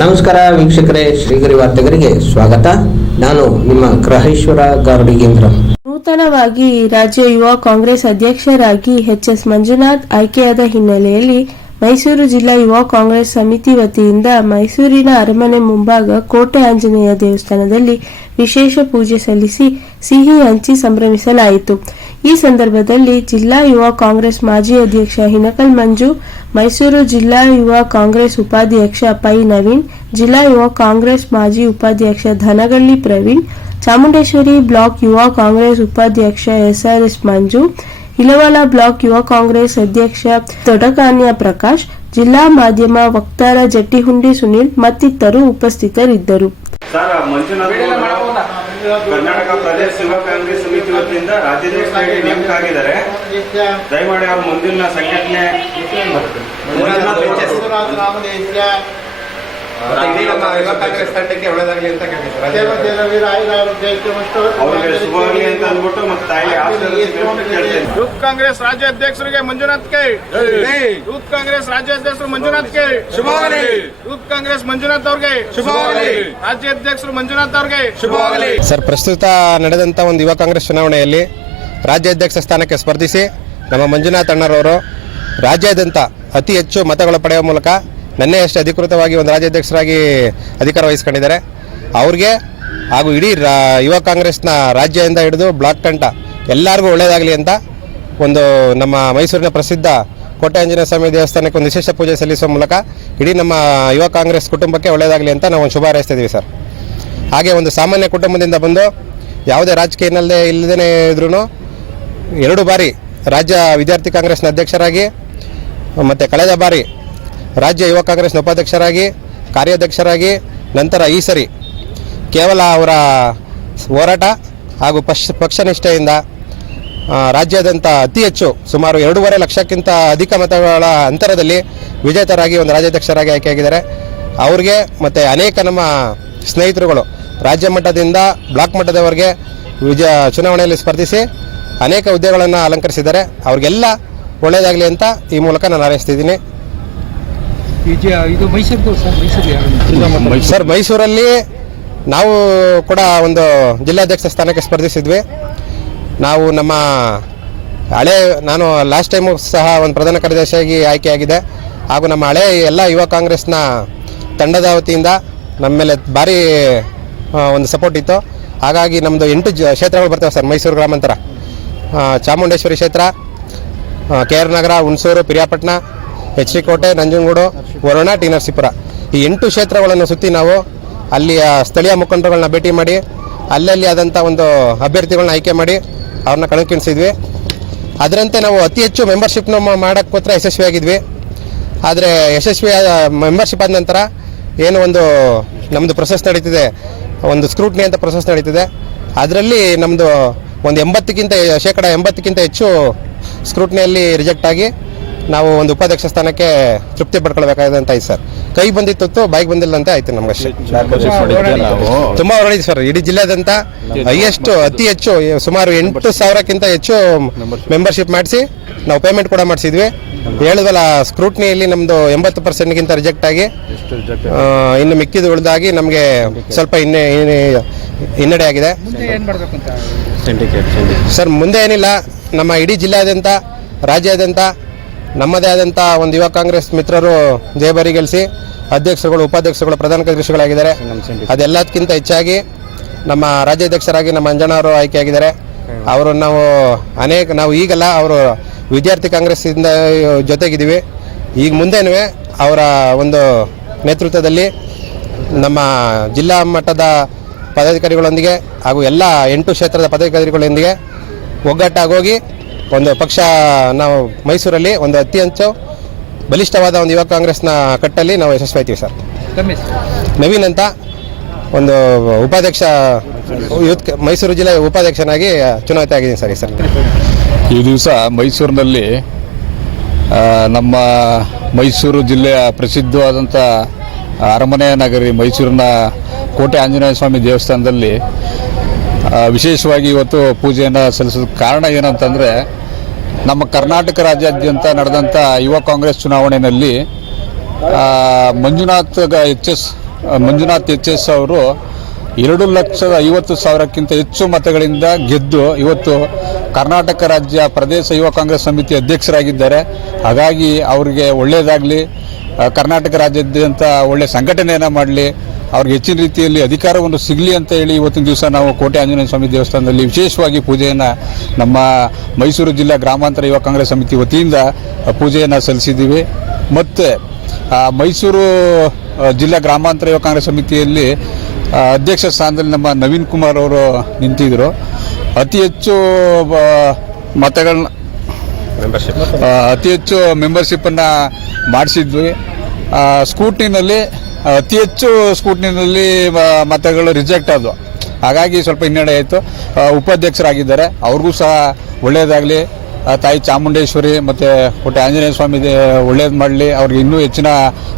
ನಮಸ್ಕಾರ ವೀಕ್ಷಕರೇ, ಶ್ರೀಗರಿ ವಾರ್ತೆಗರಿಗೆ ಸ್ವಾಗತ. ನಾನು ನಿಮ್ಮ ಗ್ರಹೇಶ್ವರ ಗಾರ್ಡಿಗೇಂದ್ರ ನೂತನವಾಗಿ ರಾಜ್ಯ ಯುವ ಕಾಂಗ್ರೆಸ್ ಅಧ್ಯಕ್ಷರಾಗಿ ಎಚ್ ಎಸ್ ಮಂಜುನಾಥ್ ಆಯ್ಕೆಯಾದ ಹಿನ್ನೆಲೆಯಲ್ಲಿ ಮೈಸೂರು ಜಿಲ್ಲಾ ಯುವ ಕಾಂಗ್ರೆಸ್ ಸಮಿತಿ ವತಿಯಿಂದ ಮೈಸೂರಿನ ಅರಮನೆ ಮುಂಭಾಗ ಕೋಟೆ ಆಂಜನೇಯ ದೇವಸ್ಥಾನದಲ್ಲಿ ವಿಶೇಷ ಪೂಜೆ ಸಲ್ಲಿಸಿ ಸಿಹಿ ಹಂಚಿ ಸಂಭ್ರಮಿಸಲಾಯಿತು. ಈ ಸಂದರ್ಭದಲ್ಲಿ ಜಿಲ್ಲಾ ಯುವ ಕಾಂಗ್ರೆಸ್ ಮಾಜಿ ಅಧ್ಯಕ್ಷ ಹಿನಕಲ್ ಮಂಜು, ಮೈಸೂರು ಜಿಲ್ಲಾ ಯುವ ಕಾಂಗ್ರೆಸ್ ಉಪಾಧ್ಯಕ್ಷ ಪೈ ನವೀನ್, ಜಿಲ್ಲಾ ಯುವ ಕಾಂಗ್ರೆಸ್ ಮಾಜಿ ಉಪಾಧ್ಯಕ್ಷ ಧನಗಳ್ಳಿ ಪ್ರವೀಣ್, ಚಾಮುಂಡೇಶ್ವರಿ ಬ್ಲಾಕ್ ಯುವ ಕಾಂಗ್ರೆಸ್ ಉಪಾಧ್ಯಕ್ಷ ಎಸ್ಆರ್ಎಸ್ ಮಂಜು, ಇಲವಾಲ ಬ್ಲಾಕ್ ಯುವ ಕಾಂಗ್ರೆಸ್ ಅಧ್ಯಕ್ಷ ತೊಡಕಾನ್ಯ ಪ್ರಕಾಶ್, ಜಿಲ್ಲಾ ಮಾಧ್ಯಮ ವಕ್ತಾರ ಜಟ್ಟಿಹುಂಡಿ ಸುನೀಲ್ ಮತ್ತಿತರರು ಉಪಸ್ಥಿತರಿದ್ದರು. ಕರ್ನಾಟಕ ಪ್ರದೇಶ ಯುವ ಕಾಂಗ್ರೆಸ್ ಸಮಿತಿ ವತಿಯಿಂದ ರಾಜ್ಯಾಧ್ಯಕ್ಷರಾಗಿ ನೇಮಕ ಆಗಿದ್ದಾರೆ ದಯಮಾಡಿ ಅವರು ಮುಂದಿನ ಸಂಘಟನೆ ಯೂತ್ ಕಾಂಗ್ರೆಸ್ ರಾಜ್ಯಾಧ್ಯಕ್ಷರಿಗೆ ಮಂಜುನಾಥ್ ಕೆ. ಯೂತ್ ಕಾಂಗ್ರೆಸ್ ರಾಜ್ಯಾಧ್ಯಕ್ಷರು ಮಂಜುನಾಥ್ ಕೈ. ಶುಭವಾಗಲಿ ಯೂತ್ ಕಾಂಗ್ರೆಸ್ ಮಂಜುನಾಥ್ ಅವ್ರಿಗೆ. ಶುಭವಾಗಲಿ. ರಾಜ್ಯಾಧ್ಯಕ್ಷರು ಮಂಜುನಾಥ್ ಅವ್ರಿಗೆ. ಶುಭವಾಗಲಿ ಸರ್ ಪ್ರಸ್ತುತ ನಡೆದಂತ ಒಂದು ಯುವ ಕಾಂಗ್ರೆಸ್ ಚುನಾವಣೆಯಲ್ಲಿ ರಾಜ್ಯಾಧ್ಯಕ್ಷ ಸ್ಥಾನಕ್ಕೆ ಸ್ಪರ್ಧಿಸಿ ನಮ್ಮ ಮಂಜುನಾಥ್ ಅಣ್ಣರವರು ರಾಜ್ಯಾದ್ಯಂತ ಅತಿ ಹೆಚ್ಚು ಮತಗಳು ಪಡೆಯುವ ಮೂಲಕ ನನ್ನೇ ಅಷ್ಟೇ ಅಧಿಕೃತವಾಗಿ ಒಂದು ರಾಜ್ಯಾಧ್ಯಕ್ಷರಾಗಿ ಅಧಿಕಾರ ವಹಿಸ್ಕೊಂಡಿದ್ದಾರೆ. ಅವ್ರಿಗೆ ಹಾಗೂ ಇಡೀ ರಾ, ಯುವ ಕಾಂಗ್ರೆಸ್ನ ರಾಜ್ಯದಿಂದ ಹಿಡಿದು ಬ್ಲಾಕ್ ಕಂಟ ಎಲ್ಲರಿಗೂ ಒಳ್ಳೆಯದಾಗಲಿ ಅಂತ ಒಂದು ನಮ್ಮ ಮೈಸೂರಿನ ಪ್ರಸಿದ್ಧ ಕೋಟೆ ಆಂಜನೇಯ ಸ್ವಾಮಿ ದೇವಸ್ಥಾನಕ್ಕೆ ಒಂದು ವಿಶೇಷ ಪೂಜೆ ಸಲ್ಲಿಸುವ ಮೂಲಕ ಇಡೀ ನಮ್ಮ ಯುವ ಕಾಂಗ್ರೆಸ್ ಕುಟುಂಬಕ್ಕೆ ಒಳ್ಳೆಯದಾಗಲಿ ಅಂತ ನಾವು ಒಂದು ಶುಭ ಹಾರೈಸ್ತಿದ್ದೀವಿ ಸರ್. ಹಾಗೆ ಒಂದು ಸಾಮಾನ್ಯ ಕುಟುಂಬದಿಂದ ಬಂದು ಯಾವುದೇ ರಾಜಕೀಯ ಇಲ್ಲದೆ ಇಲ್ಲದೇ ಇದ್ರೂ ಎರಡು ಬಾರಿ ರಾಜ್ಯ ವಿದ್ಯಾರ್ಥಿ ಕಾಂಗ್ರೆಸ್ನ ಅಧ್ಯಕ್ಷರಾಗಿ ಮತ್ತು ಕಳೆದ ಬಾರಿ ರಾಜ್ಯ ಯುವ ಕಾಂಗ್ರೆಸ್ನ ಉಪಾಧ್ಯಕ್ಷರಾಗಿ, ಕಾರ್ಯಾಧ್ಯಕ್ಷರಾಗಿ, ನಂತರ ಈ ಸರಿ ಕೇವಲ ಅವರ ಹೋರಾಟ ಹಾಗೂ ಪಕ್ಷ ನಿಷ್ಠೆಯಿಂದ ರಾಜ್ಯಾದ್ಯಂತ ಅತಿ ಹೆಚ್ಚು ಸುಮಾರು ಎರಡೂವರೆ ಲಕ್ಷಕ್ಕಿಂತ ಅಧಿಕ ಮತಗಳ ಅಂತರದಲ್ಲಿ ವಿಜೇತರಾಗಿ ಒಂದು ರಾಜ್ಯಾಧ್ಯಕ್ಷರಾಗಿ ಆಯ್ಕೆಯಾಗಿದ್ದಾರೆ. ಅವ್ರಿಗೆ ಮತ್ತು ಅನೇಕ ನಮ್ಮ ಸ್ನೇಹಿತರುಗಳು ರಾಜ್ಯ ಮಟ್ಟದಿಂದ, ಬ್ಲಾಕ್ ಮಟ್ಟದವರೆಗೆ ವಿಜ, ಚುನಾವಣೆಯಲ್ಲಿ ಸ್ಪರ್ಧಿಸಿ ಅನೇಕ ಹುದ್ದೆಗಳನ್ನು ಅಲಂಕರಿಸಿದ್ದಾರೆ. ಅವ್ರಿಗೆಲ್ಲ ಒಳ್ಳೆಯದಾಗಲಿ ಅಂತ ಈ ಮೂಲಕ ನಾನು ಹಾರೈಸ್ತಿದ್ದೀನಿ. ಇದು ಮೈಸೂರು ಸರ್, ಮೈಸೂರಲ್ಲಿ ನಾವು ಕೂಡ ಒಂದು ಜಿಲ್ಲಾಧ್ಯಕ್ಷ ಸ್ಥಾನಕ್ಕೆ ಸ್ಪರ್ಧಿಸಿದ್ವಿ. ನಾವು ನಮ್ಮ ಹಳೆ, ನಾನು ಲಾಸ್ಟ್ ಟೈಮು ಸಹ ಒಂದು ಪ್ರಧಾನ ಕಾರ್ಯದರ್ಶಿಯಾಗಿ ಆಯ್ಕೆಯಾಗಿದೆ ಹಾಗೂ ನಮ್ಮ ಹಳೆ ಎಲ್ಲ ಯುವ ಕಾಂಗ್ರೆಸ್ನ ತಂಡದ ವತಿಯಿಂದ ನಮ್ಮ ಮೇಲೆ ಭಾರಿ ಒಂದು ಸಪೋರ್ಟ್ ಇತ್ತು. ಹಾಗಾಗಿ ನಮ್ಮದು ಎಂಟು ಜ ಕ್ಷೇತ್ರಗಳು ಬರ್ತವೆ ಸರ್, ಮೈಸೂರು ಗ್ರಾಮಾಂತರ. ಚಾಮುಂಡೇಶ್ವರಿ ಕ್ಷೇತ್ರ K R Nagar, Hunsur, Periyapatna H D Kote Nanjangud, Varuna T Narasipura ಈ ಎಂಟು ಕ್ಷೇತ್ರಗಳನ್ನು ಸುತ್ತಿ ನಾವು ಅಲ್ಲಿಯ ಸ್ಥಳೀಯ ಮುಖಂಡರುಗಳನ್ನ ಭೇಟಿ ಮಾಡಿ, ಅಲ್ಲಲ್ಲಿ ಆದಂಥ ಒಂದು ಅಭ್ಯರ್ಥಿಗಳನ್ನ ಆಯ್ಕೆ ಮಾಡಿ ಅವ್ರನ್ನ ಕಣಕ್ಕಿಣಿಸಿದ್ವಿ ಅದರಂತೆ ನಾವು ಅತಿ ಹೆಚ್ಚು ಮೆಂಬರ್ಶಿಪ್ನ ಮಾಡೋಕ್ಕೆ ಮಾತ್ರ ಯಶಸ್ವಿಯಾಗಿದ್ವಿ ಆದರೆ ಯಶಸ್ವಿ ಮೆಂಬರ್ಶಿಪ್ ಆದ ನಂತರ ಏನು ಒಂದು ನಮ್ಮದು ಪ್ರೊಸೆಸ್ ನಡೀತಿದೆ, ಒಂದು ಸ್ಕ್ರೂಟ್ನಿ ಅಂತ ಪ್ರೊಸೆಸ್ ನಡೀತಿದೆ. ಅದರಲ್ಲಿ ನಮ್ಮದು ಒಂದು ಎಂಬತ್ತಕ್ಕಿಂತ ಶೇಕಡ ಎಂಬತ್ತಕ್ಕಿಂತ ಹೆಚ್ಚು ಸ್ಕ್ರೂಟ್ನಿಯಲ್ಲಿ ರಿಜೆಕ್ಟ್ ಆಗಿ ನಾವು ಒಂದು ಉಪಾಧ್ಯಕ್ಷ ಸ್ಥಾನಕ್ಕೆ ತೃಪ್ತಿ ಪಡ್ಕೊಳ್ಬೇಕಾಗಿದೆ ಅಂತ ಆಯ್ತು ಸರ್. ಕೈ ಬಂದಿತ್ತು ಬೈಕ್ ಬಂದಿಲ್ಲ ಅಂತ ಆಯ್ತು ನಾವು. ತುಂಬಾ ಹೊರಡಿದ್ವಿ ಸರ್. ಇಡೀ ಜಿಲ್ಲೆಯಾದ್ಯಂತ ಹೈಯೆಸ್ಟ್ ಅತಿ ಹೆಚ್ಚು ಸುಮಾರು ಎಂಟು ಸಾವಿರಕ್ಕಿಂತ ಹೆಚ್ಚು ಮೆಂಬರ್ಶಿಪ್ ಮಾಡಿಸಿ ನಾವು ಪೇಮೆಂಟ್ ಕೂಡ ಮಾಡಿಸಿದ್ವಿ. ಹೇಳಿದ್ವಲ್ಲ ಸ್ಕ್ರೂಟ್ನಿಯಲ್ಲಿ ನಮ್ಮದು ಎಂಬತ್ತು ಪರ್ಸೆಂಟ್ಗಿಂತ ರಿಜೆಕ್ಟ್ ಆಗಿ ಇನ್ನು ಮಿಕ್ಕಿದ ಉಳಿದಾಗಿ ನಮಗೆ ಸ್ವಲ್ಪ ಇನ್ನೇ ಇನ್ನೇ- ಹಿನ್ನಡೆ ಆಗಿದೆ. ಏನು ಮಾಡಬೇಕು ಅಂತ ಸರ್ ಮುಂದೆ ಏನಿಲ್ಲ. ನಮ್ಮ ಇಡೀ ಜಿಲ್ಲೆಯಾದ್ಯಂತ ರಾಜ್ಯಾದ್ಯಂತ ನಮ್ಮದೇ ಆದಂಥ ಒಂದು ಯುವ ಕಾಂಗ್ರೆಸ್ ಮಿತ್ರರು ಜಯಬರಿ ಗೆಲ್ಲಿಸಿ ಅಧ್ಯಕ್ಷರುಗಳು, ಉಪಾಧ್ಯಕ್ಷರುಗಳು, ಪ್ರಧಾನ ಕಾರ್ಯದರ್ಶಿಗಳಾಗಿದ್ದಾರೆ. ಅದೆಲ್ಲದಕ್ಕಿಂತ ಹೆಚ್ಚಾಗಿ ನಮ್ಮ ರಾಜ್ಯಾಧ್ಯಕ್ಷರಾಗಿ ನಮ್ಮ ಅಂಜನವರು ಆಯ್ಕೆಯಾಗಿದ್ದಾರೆ ಅವರು ನಾವು ಅನೇಕ, ನಾವು ಈಗಲ್ಲ ಅವರು ವಿದ್ಯಾರ್ಥಿ ಕಾಂಗ್ರೆಸ್ಸಿಂದ ಜೊತೆಗಿದ್ದೀವಿ. ಈಗ ಮುಂದೇನೂ ಅವರ ಒಂದು ನೇತೃತ್ವದಲ್ಲಿ ನಮ್ಮ ಜಿಲ್ಲಾ ಮಟ್ಟದ ಪದಾಧಿಕಾರಿಗಳೊಂದಿಗೆ ಹಾಗೂ ಎಲ್ಲ ಎಂಟು ಕ್ಷೇತ್ರದ ಪದಾಧಿಕಾರಿಗಳೊಂದಿಗೆ ಒಗ್ಗಟ್ಟಾಗೋಗಿ ಒಂದು ಪಕ್ಷ ನಾವು ಮೈಸೂರಲ್ಲಿ ಒಂದು ಅತಿ ಹೆಚ್ಚು ಬಲಿಷ್ಠವಾದ ಒಂದು ಯುವ ಕಾಂಗ್ರೆಸ್ನ ಕಟ್ಟಲ್ಲಿ ನಾವು ಯಶಸ್ವಿ ಆಯ್ತೀವಿ ಸರ್. ನವೀನ್ ಅಂತ ಒಂದು ಉಪಾಧ್ಯಕ್ಷ ಯೂತ್ ಮೈಸೂರು ಜಿಲ್ಲೆ ಉಪಾಧ್ಯಕ್ಷನಾಗಿ ಚುನಾಯಿತ ಆಗಿದ್ದೀನಿ ಸರ್ ಈ ಸರ್ ಈ ದಿವಸ ಮೈಸೂರಿನಲ್ಲಿ ನಮ್ಮ ಮೈಸೂರು ಜಿಲ್ಲೆಯ ಪ್ರಸಿದ್ಧವಾದಂಥ ಅರಮನೆ ನಗರಿ ಮೈಸೂರಿನ ಕೋಟೆ ಆಂಜನೇಯ ಸ್ವಾಮಿ ದೇವಸ್ಥಾನದಲ್ಲಿ ವಿಶೇಷವಾಗಿ ಇವತ್ತು ಪೂಜೆಯನ್ನು ಸಲ್ಲಿಸೋದಕ್ಕೆ ಕಾರಣ ಏನಂತಂದರೆ, ನಮ್ಮ ಕರ್ನಾಟಕ ರಾಜ್ಯಾದ್ಯಂತ ನಡೆದಂಥ ಯುವ ಕಾಂಗ್ರೆಸ್ ಚುನಾವಣೆಯಲ್ಲಿ Manjunath H S, Manjunath H S ಅವರು ಎರಡು ಲಕ್ಷದ ಐವತ್ತು ಸಾವಿರಕ್ಕಿಂತ ಹೆಚ್ಚು ಮತಗಳಿಂದ ಗೆದ್ದು ಇವತ್ತು ಕರ್ನಾಟಕ ರಾಜ್ಯ ಪ್ರದೇಶ ಯುವ ಕಾಂಗ್ರೆಸ್ ಸಮಿತಿ ಅಧ್ಯಕ್ಷರಾಗಿದ್ದಾರೆ. ಹಾಗಾಗಿ ಅವರಿಗೆ ಒಳ್ಳೆಯದಾಗಲಿ ಕರ್ನಾಟಕ ರಾಜ್ಯಾದ್ಯಂತ ಒಳ್ಳೆ ಸಂಘಟನೆಯನ್ನು ಮಾಡಲಿ ಅವ್ರಿಗೆ ಹೆಚ್ಚಿನ ರೀತಿಯಲ್ಲಿ ಅಧಿಕಾರವನ್ನು ಸಿಗಲಿ ಅಂತ ಹೇಳಿ ಇವತ್ತಿನ ದಿವಸ ನಾವು ಕೋಟೆ ಆಂಜನೇಯ ಸ್ವಾಮಿ ದೇವಸ್ಥಾನದಲ್ಲಿ ವಿಶೇಷವಾಗಿ ಪೂಜೆಯನ್ನು ನಮ್ಮ ಮೈಸೂರು ಜಿಲ್ಲಾ ಗ್ರಾಮಾಂತರ ಯುವ ಕಾಂಗ್ರೆಸ್ ಸಮಿತಿ ವತಿಯಿಂದ ಪೂಜೆಯನ್ನು ಸಲ್ಲಿಸಿದ್ದೀವಿ. ಮತ್ತು ಮೈಸೂರು ಜಿಲ್ಲಾ ಗ್ರಾಮಾಂತರ ಯುವ ಕಾಂಗ್ರೆಸ್ ಸಮಿತಿಯಲ್ಲಿ ಅಧ್ಯಕ್ಷ ಸ್ಥಾನದಲ್ಲಿ ನಮ್ಮ ನವೀನ್ ಕುಮಾರ್ ಅವರು ನಿಂತಿದ್ದರು ಅತಿ ಹೆಚ್ಚು ಮತಗಳನ್ನ ಅತಿ ಹೆಚ್ಚು ಮೆಂಬರ್ಶಿಪ್ಪನ್ನು ಮಾಡಿಸಿದ್ವಿ. ಸ್ಕೂಟಿನಲ್ಲಿ ಅತಿ ಹೆಚ್ಚು ಸ್ಕೂಟ್ನಿನಲ್ಲಿ ಮತಗಳು ರಿಜೆಕ್ಟ್ ಆದವು. ಹಾಗಾಗಿ ಸ್ವಲ್ಪ ಹಿನ್ನಡೆ ಆಯಿತು. ಉಪಾಧ್ಯಕ್ಷರಾಗಿದ್ದಾರೆ. ಅವ್ರಿಗೂ ಸಹ ಒಳ್ಳೆಯದಾಗಲಿ ತಾಯಿ ಚಾಮುಂಡೇಶ್ವರಿ ಮತ್ತು ಒಟ್ಟು ಆಂಜನೇಯ ಸ್ವಾಮಿ ಒಳ್ಳೇದು ಮಾಡಲಿ. ಅವ್ರಿಗೆ ಇನ್ನೂ ಹೆಚ್ಚಿನ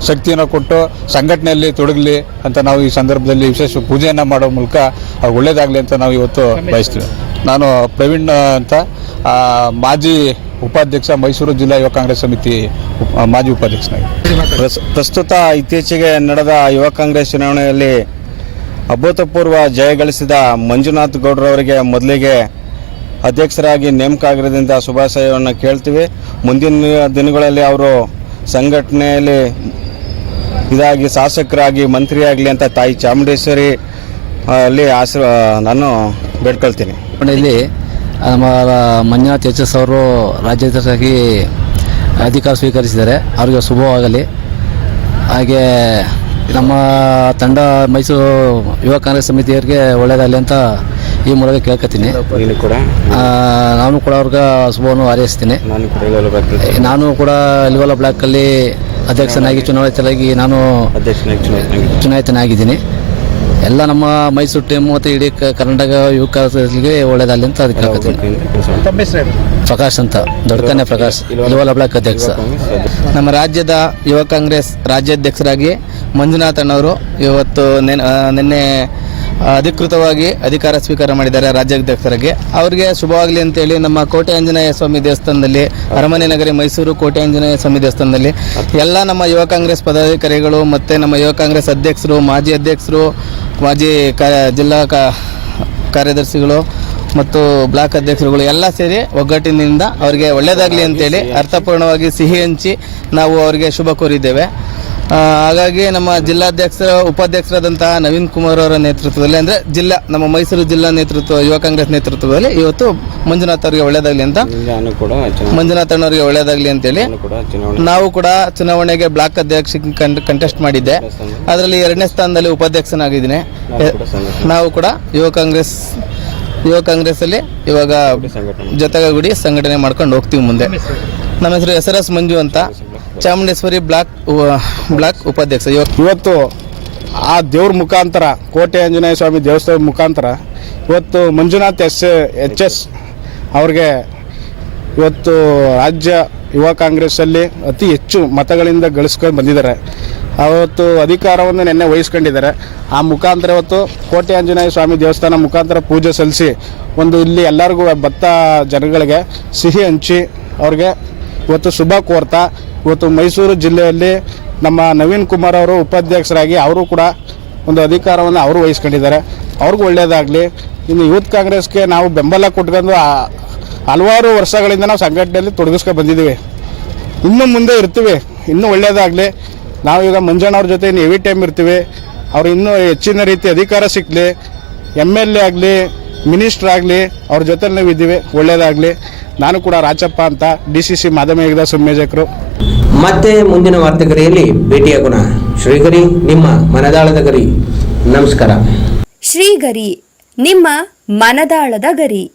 ಶಕ್ತಿಯನ್ನು ಕೊಟ್ಟು ಸಂಘಟನೆಯಲ್ಲಿ ತೊಡಗಲಿ ಅಂತ ನಾವು ಈ ಸಂದರ್ಭದಲ್ಲಿ ವಿಶೇಷ ಪೂಜೆಯನ್ನು ಮಾಡೋ ಮೂಲಕ ಅವ್ರು ಒಳ್ಳೇದಾಗಲಿ ಅಂತ ನಾವು ಇವತ್ತು ಬಯಸ್ತೀವಿ. ನಾನು ಪ್ರವೀಣ್ ಅಂತ ಮಾಜಿ ಉಪಾಧ್ಯಕ್ಷ ಮೈಸೂರು ಜಿಲ್ಲಾ ಯುವ ಕಾಂಗ್ರೆಸ್ ಸಮಿತಿ ಉಪ- ಮಾಜಿ ಉಪಾಧ್ಯಕ್ಷನಾಗಿ. ಪ್ರಸ್- ಪ್ರಸ್ತುತ ಇತ್ತೀಚೆಗೆ ನಡೆದ ಯುವ ಕಾಂಗ್ರೆಸ್ ಚುನಾವಣೆಯಲ್ಲಿ ಅಭೂತಪೂರ್ವ ಜಯ ಗಳಿಸಿದ ಮಂಜುನಾಥ್ ಗೌಡ್ರವರಿಗೆ ಮೊದಲಿಗೆ ಅಧ್ಯಕ್ಷರಾಗಿ ನೇಮಕ ಆಗಿರೋದ್ರಿಂದ ಶುಭಾಶಯವನ್ನು ಕೇಳ್ತೀವಿ. ಮುಂದಿನ ದಿನಗಳಲ್ಲಿ ಅವರು ಸಂಘಟನೆಯಲ್ಲಿ ಇದಾಗಿ ಶಾಸಕರಾಗಿ ಮಂತ್ರಿಯಾಗಲಿ ಅಂತ ತಾಯಿ ಚಾಮುಂಡೇಶ್ವರಿ ಅಲ್ಲಿ ಆಶೀರ್ವ ನಾನು ಬೇಡ್ಕೊಳ್ತೀನಿ. ಚುನಾವಣೆಯಲ್ಲಿ ನಮ್ಮ ಮಂಜುನಾಥ್ ಎಚ್ ಎಸ್ ಅವರು ರಾಜ್ಯಾಧ್ಯಕ್ಷರಾಗಿ ಅಧಿಕಾರ ಸ್ವೀಕರಿಸಿದ್ದಾರೆ. ಅವರಿಗೆ ಶುಭವಾಗಲಿ. ಹಾಗೆ ನಮ್ಮ ತಂಡ ಮೈಸೂರು ಯುವ ಕಾಂಗ್ರೆಸ್ ಸಮಿತಿಯವರಿಗೆ ಒಳ್ಳೆಯದಾಗಲಿ ಅಂತ ಈ ಮೂಲಕ ಕೇಳ್ಕೊತೀನಿ. ನೀನು ಕೂಡ. ನಾನು ಕೂಡ ಅವ್ರಿಗೆ ಶುಭವನ್ನು ಹಾರೈಸ್ತೀನಿ. ನಾನು ಕೂಡ ಲಿವಲ ಬ್ಲಾಕಲ್ಲಿ ಅಧ್ಯಕ್ಷನಾಗಿ ಚುನಾಯಿತನಾಗಿ ನಾನು ಚುನಾಯಿತನಾಗಿದ್ದೀನಿ. ಎಲ್ಲ ನಮ್ಮ ಮೈಸೂರು ಟೀಮ್ ಮತ್ತು ಇಡೀ ಕ- ಕರ್ನಾಟಕ ಯುವಕರಿಗೆ ಒಳ್ಳೇದಲ್ಲಿ ಅಂತ ಅದಕ್ಕೆ ಕೇಳ್ಕೊತೀನಿ ತಮ್ಮ ಹೆಸರು ಹೇಳಿ. ಪ್ರಕಾಶ್ ಅಂತ ದೊಡ್ಡಕನ್ಯ ಪ್ರಕಾಶ್ ಲಿವಲ ಬ್ಲಾಕ್ ಅಧ್ಯಕ್ಷ ನಮ್ಮ ರಾಜ್ಯದ ಯುವ ಕಾಂಗ್ರೆಸ್ ರಾಜ್ಯಾಧ್ಯಕ್ಷರಾಗಿ ಮಂಜುನಾಥ್ ಅಣ್ಣವರು ಇವತ್ತು ನೆನ್- ಆ, ನಿನ್ನೆ ಆ, ಅಧಿಕೃತವಾಗಿ ಅಧಿಕಾರ ಸ್ವೀಕಾರ ಮಾಡಿದ್ದಾರೆ ರಾಜ್ಯಾಧ್ಯಕ್ಷರಿಗೆ. ಅವರಿಗೆ ಶುಭವಾಗಲಿ ಅಂತೇಳಿ ನಮ್ಮ ಕೋಟೆ ಆಂಜನೇಯ ಸ್ವಾಮಿ ದೇವಸ್ಥಾನದಲ್ಲಿ, ಅರಮನೆ ನಗರಿ ಮೈಸೂರು ಕೋಟೆ ಆಂಜನೇಯ ಸ್ವಾಮಿ ದೇವಸ್ಥಾನದಲ್ಲಿ ಎಲ್ಲ ನಮ್ಮ ಯುವ ಕಾಂಗ್ರೆಸ್ ಪದಾಧಿಕಾರಿಗಳು ಮತ್ತು ನಮ್ಮ ಯುವ ಕಾಂಗ್ರೆಸ್ ಅಧ್ಯಕ್ಷರು, ಮಾಜಿ ಅಧ್ಯಕ್ಷರು, ಮಾಜಿ ಜಿಲ್ಲಾ ಕಾರ್ಯದರ್ಶಿಗಳು ಮತ್ತು ಬ್ಲಾಕ್ ಅಧ್ಯಕ್ಷರುಗಳು ಎಲ್ಲ ಸೇರಿ ಒಗ್ಗಟ್ಟಿನಿಂದ ಅವರಿಗೆ ಒಳ್ಳೆಯದಾಗಲಿ ಅಂತೇಳಿ ಅರ್ಥಪೂರ್ಣವಾಗಿ ಸಿಹಿ ಹಂಚಿ ನಾವು ಅವರಿಗೆ ಶುಭ ಕೋರಿದ್ದೇವೆ. ಹಾಗಾಗಿ ನಮ್ಮ ಜಿಲ್ಲಾಧ್ಯಕ್ಷರ ಉಪಾಧ್ಯಕ್ಷರಾದಂತಹ ನವೀನ್ ಕುಮಾರ್ ಅವರ ನೇತೃತ್ವದಲ್ಲಿ ಅಂದರೆ ಜಿಲ್ಲಾ ನಮ್ಮ ಮೈಸೂರು ಜಿಲ್ಲಾ ನೇತೃತ್ವ ಯುವ ಕಾಂಗ್ರೆಸ್ ನೇತೃತ್ವದಲ್ಲಿ ಇವತ್ತು ಮಂಜುನಾಥ್ ಅವರಿಗೆ ಒಳ್ಳೆಯದಾಗಲಿ ಅಂತ. ಮಂಜುನಾಥ್ ಅವರಿಗೆ ಒಳ್ಳೆಯದಾಗಲಿ ಅಂತೇಳಿ. ನಾವು ಕೂಡ ಚುನಾವಣೆಗೆ ಬ್ಲಾಕ್ ಅಧ್ಯಕ್ಷ ಕಂಟೆಸ್ಟ್ ಮಾಡಿದ್ದೆ. ಅದರಲ್ಲಿ ಎರಡನೇ ಸ್ಥಾನದಲ್ಲಿ ಉಪಾಧ್ಯಕ್ಷನಾಗಿದ್ದೀನಿ. ನಾವು ಕೂಡ ಯುವ ಕಾಂಗ್ರೆಸ್ ಯುವ ಕಾಂಗ್ರೆಸ್ ಅಲ್ಲಿ ಇವಾಗ ಜೊತೆಗೂಡಿ ಸಂಘಟನೆ ಮಾಡ್ಕೊಂಡು ಹೋಗ್ತೀವಿ ಮುಂದೆ. ನಮ್ಮ ಹೆಸರು ಎಸ್ ಆರ್ ಎಸ್ ಮಂಜು ಅಂತ. ಚಾಮುಂಡೇಶ್ವರಿ ಬ್ಲಾಕ್ ಬ್ಲಾಕ್ ಉಪಾಧ್ಯಕ್ಷ. ಇವತ್ತು ಆ ದೇವ್ರ ಮುಖಾಂತರ, ಕೋಟೆ ಆಂಜನೇಯ ಸ್ವಾಮಿ ದೇವಸ್ಥಾನದ ಮುಖಾಂತರ ಇವತ್ತು ಮಂಜುನಾಥ್ ಎಸ್ ಎಚ್ ಎಸ್ ಅವ್ರಿಗೆ ಇವತ್ತು ರಾಜ್ಯ ಯುವ ಕಾಂಗ್ರೆಸ್ಸಲ್ಲಿ ಅತಿ ಹೆಚ್ಚು ಮತಗಳಿಂದ ಗಳಿಸ್ಕೊಂಡು ಬಂದಿದ್ದಾರೆ. ಅವತ್ತು ಅಧಿಕಾರವನ್ನು ನಿನ್ನೆ ವಹಿಸ್ಕೊಂಡಿದ್ದಾರೆ. ಆ ಮುಖಾಂತರ ಇವತ್ತು ಕೋಟೆ ಆಂಜನೇಯ ಸ್ವಾಮಿ ದೇವಸ್ಥಾನ ಮುಖಾಂತರ ಪೂಜೆ ಸಲ್ಲಿಸಿ ಒಂದು ಇಲ್ಲಿ ಎಲ್ಲರಿಗೂ ಭತ್ತ ಜನಗಳಿಗೆ ಸಿಹಿ ಹಂಚಿ ಅವ್ರಿಗೆ ಇವತ್ತು ಶುಭ ಕೋರ್ತಾ ಇವತ್ತು ಮೈಸೂರು ಜಿಲ್ಲೆಯಲ್ಲಿ ನಮ್ಮ ನವೀನ್ ಕುಮಾರ್ ಅವರು ಉಪಾಧ್ಯಕ್ಷರಾಗಿ ಅವರು ಕೂಡ ಒಂದು ಅಧಿಕಾರವನ್ನು ಅವರು ವಹಿಸ್ಕೊಂಡಿದ್ದಾರೆ. ಅವ್ರಿಗೂ ಒಳ್ಳೆಯದಾಗಲಿ ಇನ್ನು ಯೂತ್ ಕಾಂಗ್ರೆಸ್ಗೆ ನಾವು ಬೆಂಬಲ ಕೊಟ್ಕೊಂಡು ಹಲವಾರು ವರ್ಷಗಳಿಂದ ನಾವು ಸಂಘಟನೆಯಲ್ಲಿ ತೊಡಗಿಸ್ಕೊ ಬಂದಿದ್ದೀವಿ. ಇನ್ನು ಮುಂದೆ ಇರ್ತೀವಿ. ಇನ್ನೂ ಒಳ್ಳೆಯದಾಗಲಿ ನಾವೀಗ ಮಂಜಣ್ಣವ್ರ ಜೊತೆ ಇನ್ನು ಎವಿ ಟೈಮ್ ಇರ್ತೀವಿ. ಅವ್ರು ಇನ್ನೂ ಹೆಚ್ಚಿನ ರೀತಿ ಅಧಿಕಾರ ಸಿಕ್ಕಲಿ ಎಂ ಎಲ್ ಎ ಆಗಲಿ ಮಿನಿಸ್ಟ್ರ್ ಆಗಲಿ, ಅವ್ರ ಜೊತೆ ನಾವು ಇದ್ದೀವಿ ಒಳ್ಳೆಯದಾಗಲಿ ನಾನು ಕೂಡ ರಾಜಪ್ಪ ಅಂತ ಡಿ ಸಿ ಸಿ ಮಾಧ್ಯಮಿಕ ಸಂಯೋಜಕರು ಮತ್ತೆ ಮುಂದಿನ ವಾರ್ತೆಗರಿಯಲ್ಲಿ ಭೇಟಿಯಾಗೋಣ ಶ್ರೀಗರಿ ನಿಮ್ಮ ಮನದಾಳದ ಗರಿ. ನಮಸ್ಕಾರ. ಶ್ರೀಗರಿ ನಿಮ್ಮ ಮನದಾಳದ ಗರಿ.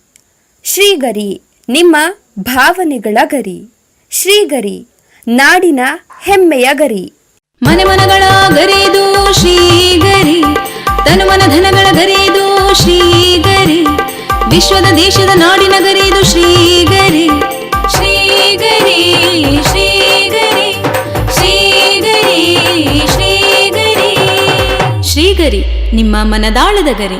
ಶ್ರೀಗರಿ ನಿಮ್ಮ ಭಾವನೆಗಳ ಗರಿ. ಶ್ರೀಗರಿ ನಾಡಿನ ಹೆಮ್ಮೆಯ ಗರಿ. ಮನೆ ಮನಗಳ ಗರಿದು ಶ್ರೀಗರಿ ತನು ಮನ ಧನಗಳ ಗರಿದು ಶ್ರೀಗರಿ. ವಿಶ್ವದ ದೇಶದ ನಾಡಿನ ಗರಿದು ಶ್ರೀಗರಿ ನಿಮ್ಮ ಮನದಾಳದ ಗರಿ.